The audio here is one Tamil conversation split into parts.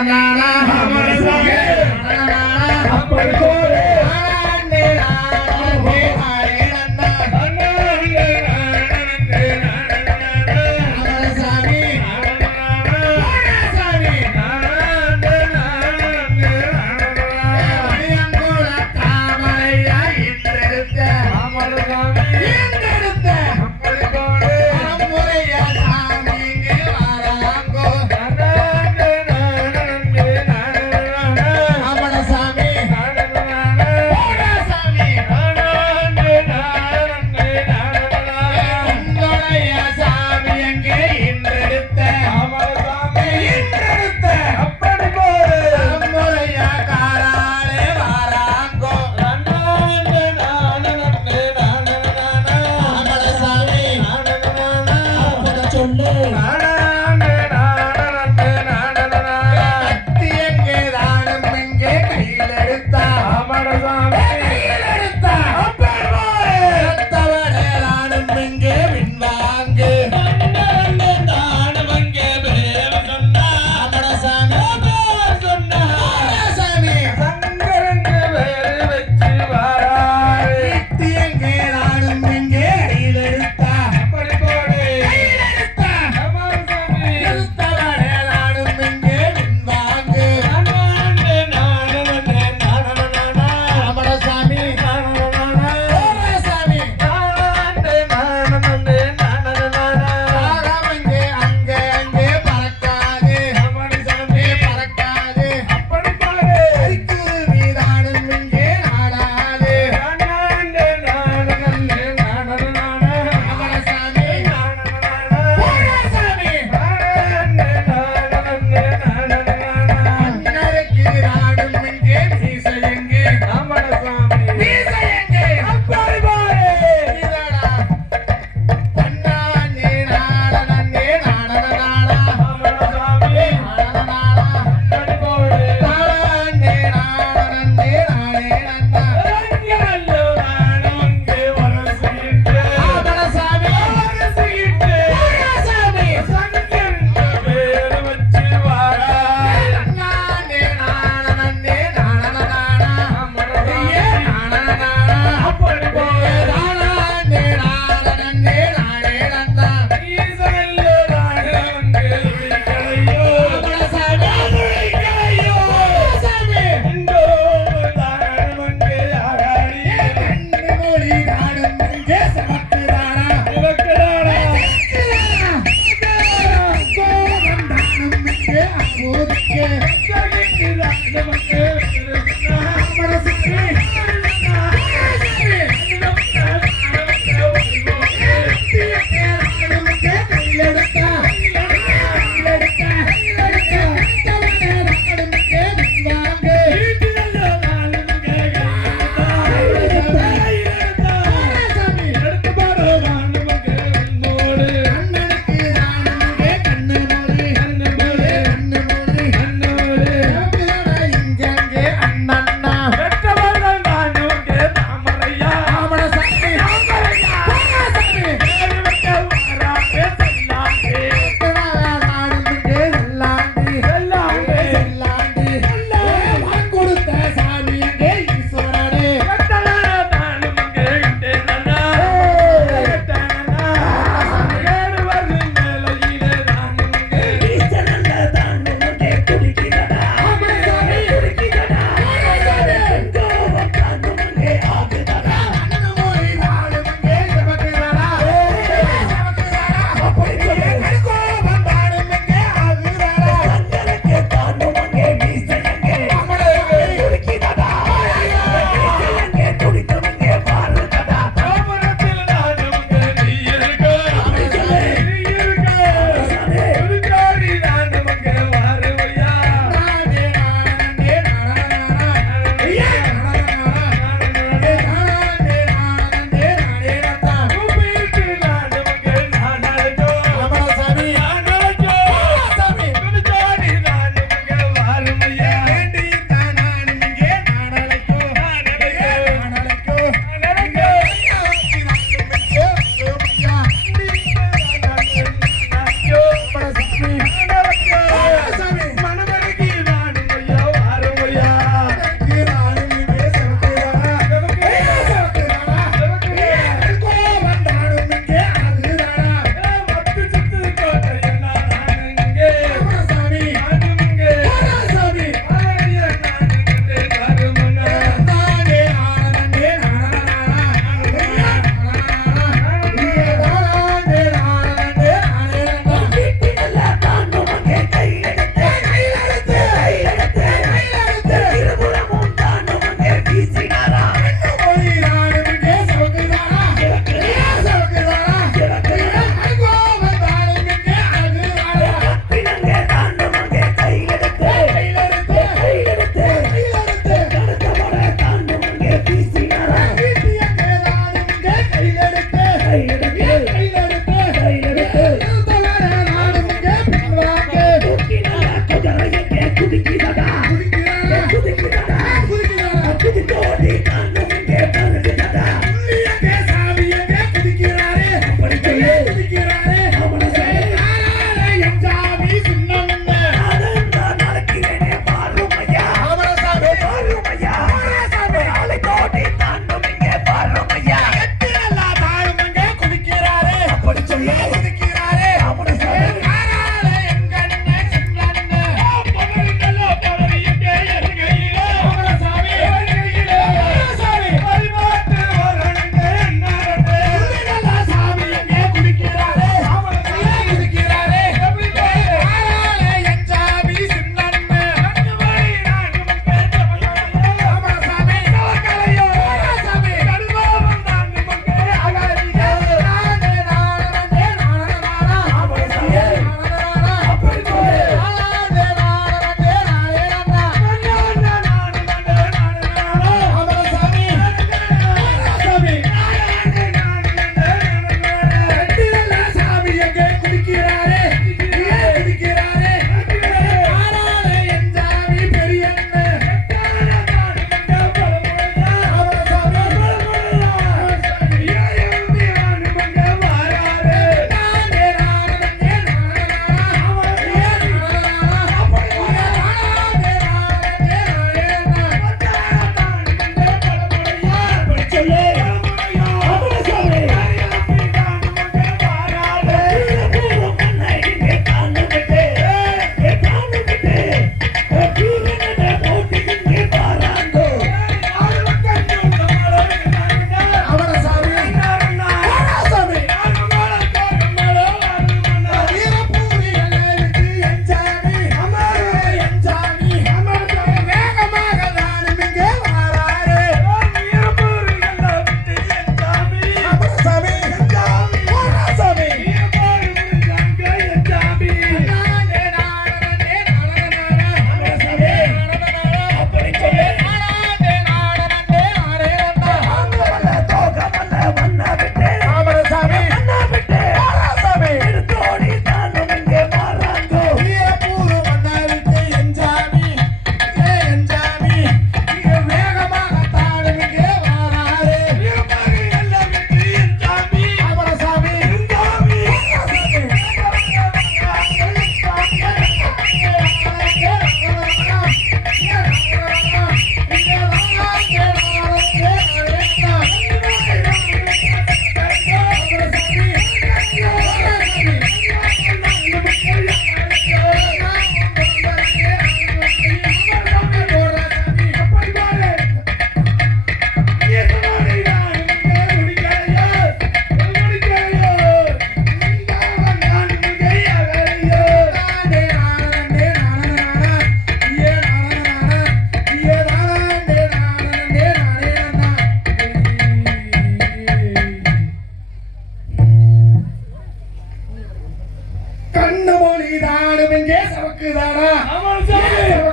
அண்ணா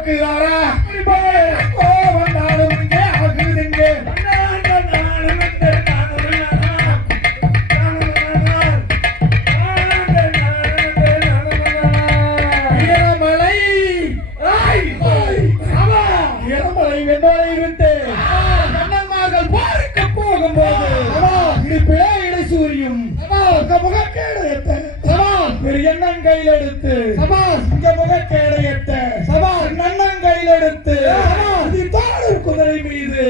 சவக்குதாரா வந்தாலும் இங்கே ஆகுதுங்க ஈரமலை வெண்மலை விட்டு கண்ணன்மார்கள் போருக்கு போகும்போது இடுப்பிலே இடைசூரியும் முகக்கேடையத்த ஒரு எண்ணம் கையில் எடுத்து இங்க முகக்கேடையத்த நன்னன் கையில் எடுத்து தோடும் குதிரை மீது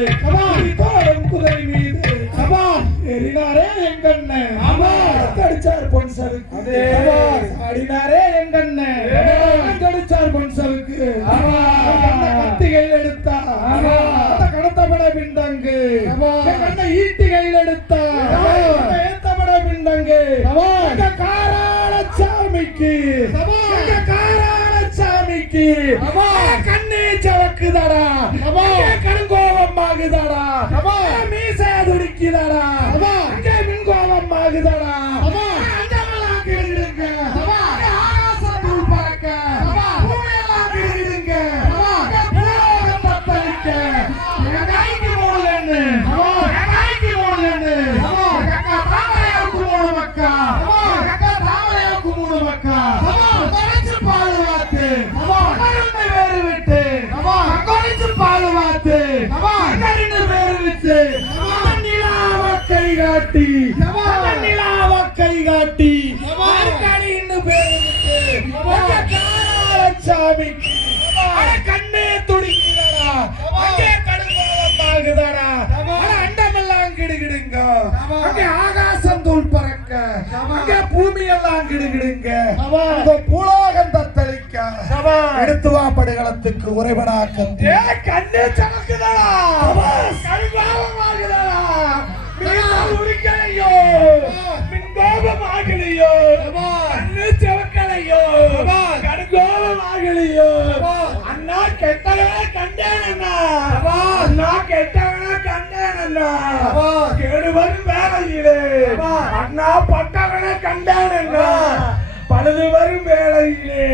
தோடும் குதிரை மீது எறினாரே எங்கண்ணன் அடிச்சார் பொன் சவுக்கு அடினாரே எங்கண்ணன் அடிச்சார் பொன் சவுக்கு கத்தி கையில் எடுத்தா கடத்தப்பட பிண்டங்கு கண்ணை ஈட்டி கையில் எடுத்தா ஏத்தப்பட பிண்டங்கு காராளசாமிக்கு காராளசாமிக்கு கண்ணே சவக்குதாடா கடுங்கோபம் ஆகுதாடா மீசை துடிக்குதாடா மின்கோபம் ஆகுதாடா கைகாட்டி கண்ணே துடிக்கிறா கடுங்கோபமாகுதாடா அண்டமெல்லாம் கிடுகிடுங்க ஆகாசம் தூள் பறக்க பூமி எல்லாம் கிடுகிடுங்க பூலோகம் தத்தளிக்க எடுத்து வா படுகளத்துக்கு உறைவனாக்க கண்ணே சமக்குதாடா கடுங்கோபமாகுதாடா உரிக்கலையோ மின்கோபமாகலையோ கண்ணு செவக்கலையோ கடுங்கோபமாகலையோ அண்ணா கெட்டவன கண்டேனா அண்ணா கெட்டவன கண்டேனா கேடு வரும் வேலையிலே அண்ணா பட்டவன கண்டேனா பழுது வரும் வேலையிலே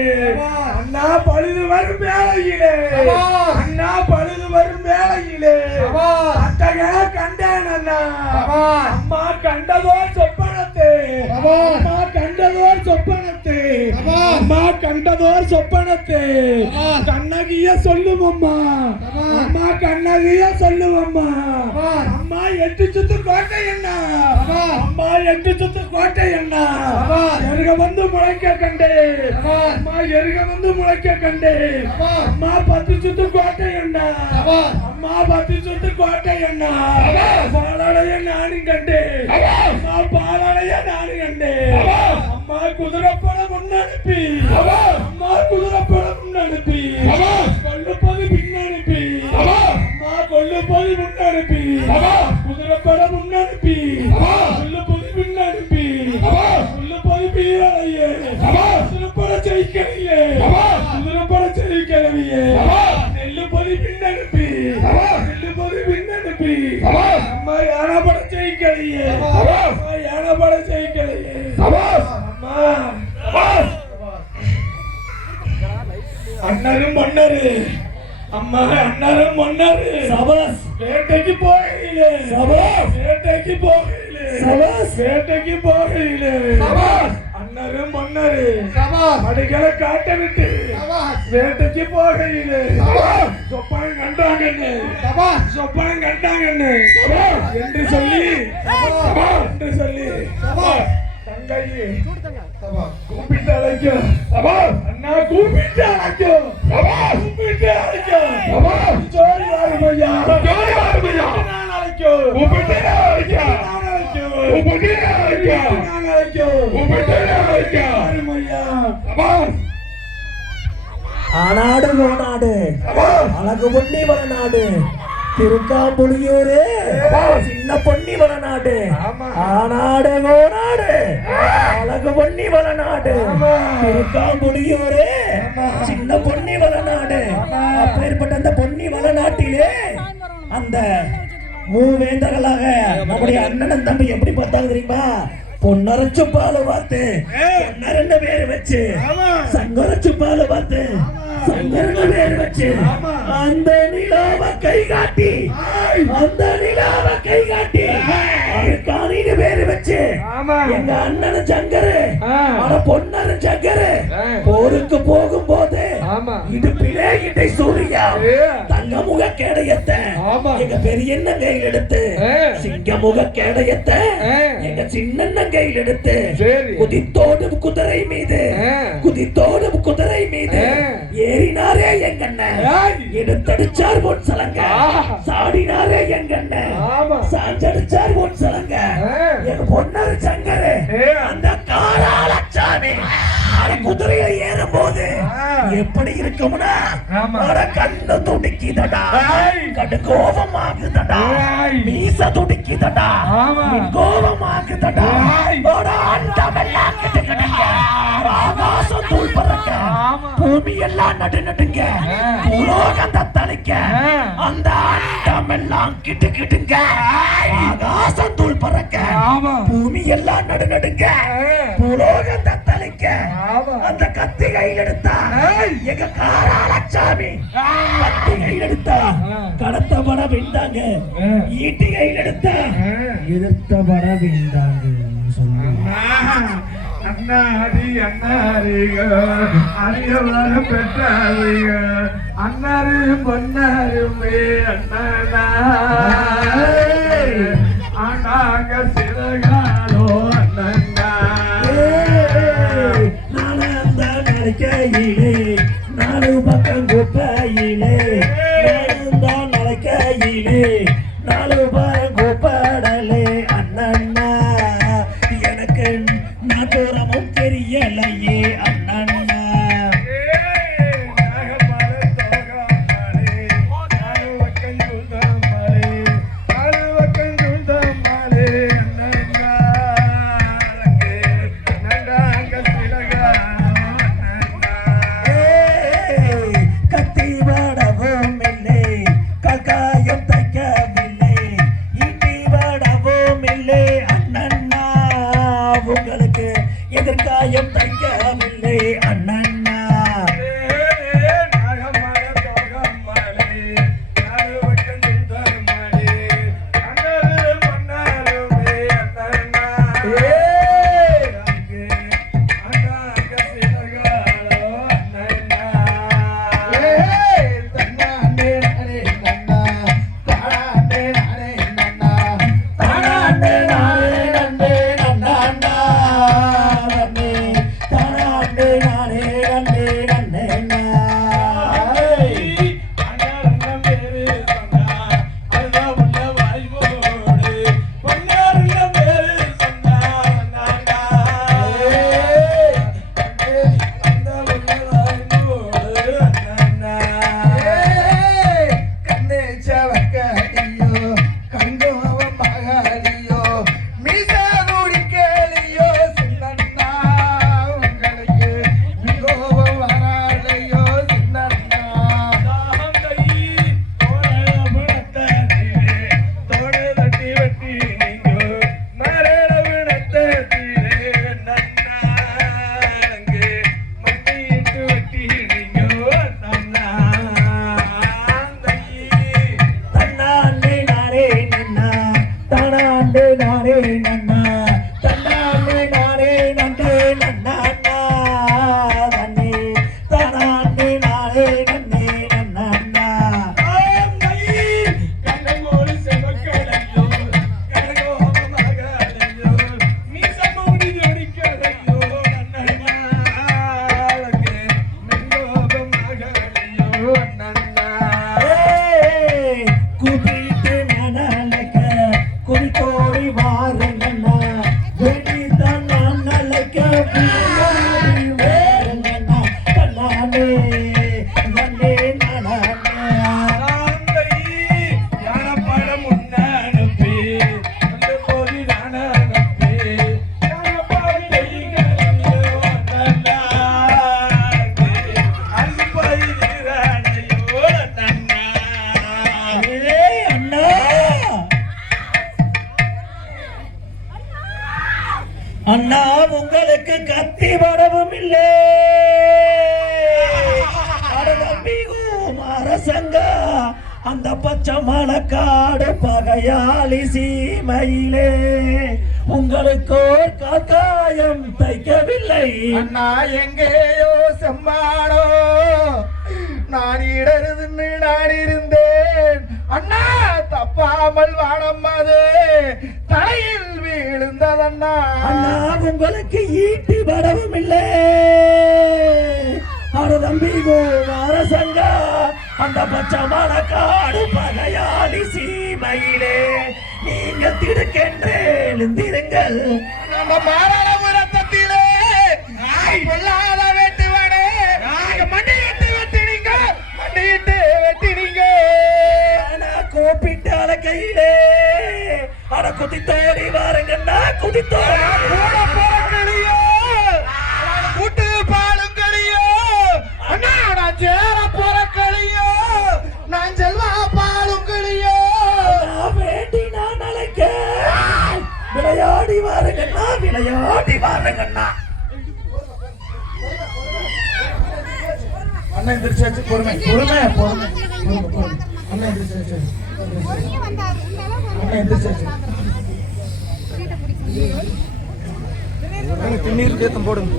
அண்ணா பழுது வரும் வேலையிலே அண்ணா பழுது வரும் வேலையிலே அத்தகன கண்டேன் அண்ணா அம்மா கண்டதோர் சொப்பனத்தை அம்மா கண்டதோர் சொப்பனத்தை அம்மா கண்டதோர் சொப்பனத்தை கண்ணகிய சொல்லும் அம்மா அம்மா கண்ணகிய சொல்லும் அம்மா அம்மா 8 சுத்து கோட்டை என்ன அம்மா 8 சுத்து கோட்டை என்ன எருக வந்து முளைக்க கண்டே அம்மா எருக வந்து முளைக்க கண்டே அம்மா 10 சுத்து கோட்டை என்ன அம்மா 10 சுத்து கோட்டை என்ன பாலடைய நானும் கண்டே அம்மா பாலடைய நானும் கண்டே அம்மா குதிரைப்பட முன்னனுப்பி அம்மா குதிரைப்பட முன்னனுப்பி கொல்லுப்பது பின்னனுப்பி அம்மா கொல்லுப்பது முன்னனுப்பி குதிரைப்பட முன்னனுப்பி கொல்லுப்பது பின்னனுப்பி கொல்லுப்பது பீரலையே குதிரைப்பட ஜெயிக்கலையே குதிரைப்பட ஜெயிக்கலையே நெல்லுப்பது பின்னனுப்பி நெல்லுப்பது பின்னனுப்பி அம்மா யானப்பட ஜெயிக்கலையே அம்மா யானப்பட ஜெயிக்கலையே அம்மா அண்ணரும் மன்னரு அம்மா அண்ணரும் மன்னரு சபாஸ் வேட்டைக்கு போகலையே சபாஸ் வேட்டைக்கு போகலையே சபாஸ் வேட்டைக்கு போகலையே சபாஸ் அண்ணரும் மன்னரு சபாஸ் அடிகளை காட்ட விட்டு சபாஸ் வேட்டைக்கு போகலையே சபாஸ் சொப்பனம் கண்டாங்கன்னு சபாஸ் சொப்பனம் கண்டாங்கன்னு சபாஸ் என்று சொல்லி சபாஸ் என்று சொல்லி சபாஸ் தங்கையே கூப்பிட்டு அழைக்கும் அண்ணா கூப்பிட்டு அழைக்கும் கூப்பிட்டு அழைக்கும் ஜோடி வாருமையா ஜோடி வாருமையா நான் அழைக்கும் கூப்பிட்டு அழைக்கும் நான் அழைக்கும் கூப்பிட்டு அழைக்கும் நான் அழைக்கும் கூப்பிட்டு அழைக்கும் வாருமையா ஆனாடு கோனாடு அழகு பொன்னி வளநாடு திருக்காம்புலியூரு சின்ன பொன்னி வளநாடு ஆனாடு கோனாடு அழகு பொன்னி வளநாடு திருக்காம்புலியூரு சின்ன பொன்னி வளநாடு அப்பேற்பட்ட அந்த பொன்னி வளநாட்டிலே அந்த மூவேந்தர்களாக நம்முடைய அண்ணன் தம்பி எப்படி பார்த்தாங்க தெரியுமா? பொன்னரைச்சு பால் பார்த்து பொன்னரண்ட பேரு வச்சு சங்கரைச்சு பால் பார்த்து சங்கரன்னு பேர் வச்சு அந்த நிலாவை கை காட்டி அதுக்கானின்னு பேர் வச்சு எங்க அண்ணனு சங்கரு ஆனா பொண்ணனு சங்கரு போருக்கு போகும்போது இடுப்பிலே இடை சூரியா தங்க முக கேடயத்தை எங்க பெரியண்ணன் கையில் எடுத்து சிங்க முக கேடயத்தை எங்க சின்னண்ணன் கையில் எடுத்து குதித்தோடும் குதிரை மீது ஏறினாரே எங்க அண்ணன் எடுத்தடிச்சார் பொன் சலங்க சாடினாரே எங்க அண்ணன் சாஞ்சடிச்சார் பொன் சலங்க எங்க பொண்ணரு சங்கரு அந்த காலாலச்சாமி குதிரையில ஏறும் போது எப்படி இருக்கும்னா கண்ணு துடிக்குதடா கடு கோபமாகுதடா மீச துடிக்குதடா கோபமாகுதடா அண்டமெல்லாம் கிட்டுக்கிடுங்க ஆகாசம் தூள் பறக்க பூமி எல்லாம் நடுநடுங்க பூலோகம் தத்தளிக்க அந்த அண்டமெல்லாம் கிட்டுக்கிடுங்க ஆகாசம் தூள் பறக்க பூமி எல்லாம் நடுநடுங்க பூலோகம் தத்தளிக்க அந்த கத்தி கையில் எடுத்தா எங்க காராளச்சாமி கத்தி கையில் எடுத்தா கடத்த பட விண்டாங்க ஈட்டி கையில் எடுத்தா எதிர்த்த பட விண்டாங்க அண்ணாரிக பெற்றாரிக அண்ணாரு பொன்னாருமே அண்ணா ஆண்டாங்க சிறகாலோ அண்ணா கையிலே நாலு பக்கம் குப்பையிலே நானுந்தான் நடக்கையிலே நாலு பக்கம் குப்படலே அண்ணண்ணா எனக்கு நாட்டோரமும் தெரியலையே அண்ணண்ணா எதிர்காயம் தைக்கவில்லை அண்ணண்ணா அரசங்க அந்த பச்சை மலக்காடு பகையாளி சீமையிலே உங்களுக்கு காக்காயம் தைக்கவில்லை. அண்ணா எங்கேயோ செம்மானோ நான் இடருதுன்னு நான் இருந்தேன். அண்ணா தப்பாமல் வாழம்மாது தலையில் வீழ்ந்ததண்ணா. அண்ணா உங்களுக்கு ஈட்டி படவும் இல்லை. அட தம்பி அரசங்க அந்த பச்சை மலக்காடு பகையாளி சீமையிலே நீங்க திடுக்கென்று எழுந்திருங்கள். நம்ம மாராளபுரத்திலே பொல்லாத வெட்டுவானே மண்டியிட்டு வெட்டினீங்க, மண்டியிட்டு வெட்டினீங்க. கூப்பிட்டு அழகையிலே அட குதித்தோடி வாருங்கண்ணா, குதித்தோடி கூட போறக்கலையோ கூட்டு பாலுங்களையோ. அண்ணா நான் சேர போறக்கலையோ, நான் செல்வா பாலுங்களையோ. வேண்டி நான் அழைக்க விளையாடி வாருங்கண்ணா, விளையாடி வாருங்கண்ணா. அண்ணா எந்திரிச்சாச்சு, பொறுமை பொறுமை பொறுமை பொறுமை. அண்ணா எந்திரிச்சாச்சு, அண்ணா எந்திரிச்சாச்சு. திண்ணீர் தேத்தம் போடுங்க.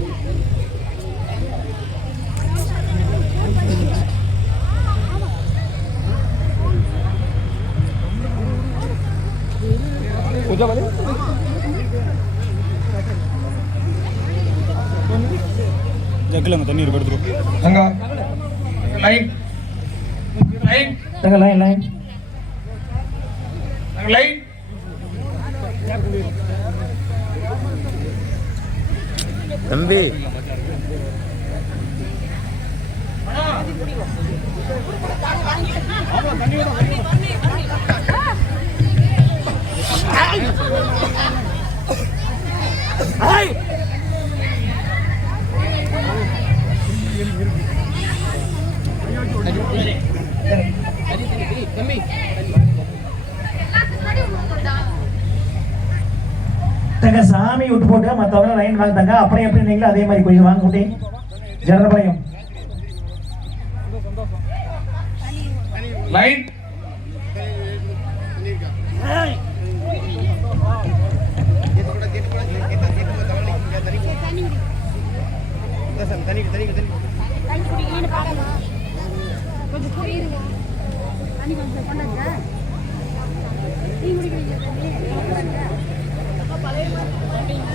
ஜக்கில் தண்ணீர் படுத்துரும். அங்க லைன் லைன் தங்க லைன் லைன் லைன். தம்பி தங்க சாமி விட்டு போட்டு மற்றவங்க லைன் வாங்க தங்க. அப்புறம் எப்படி நீங்களும் அதே மாதிரி கொஞ்சம் வாங்க கூட்டி ஜனபயம் லைன்.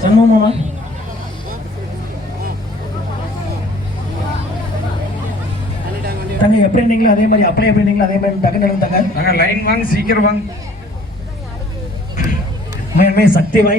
செம்மம்மா தங்க எப்படி நீங்களும் அதே மாதிரி அப்படியே எப்படி நீங்களும் அதே மாதிரி டக்கு நடந்தாங்க. லைன் வாங்க, சீக்கிரம் வாங்க. சக்தி வாய்ந்த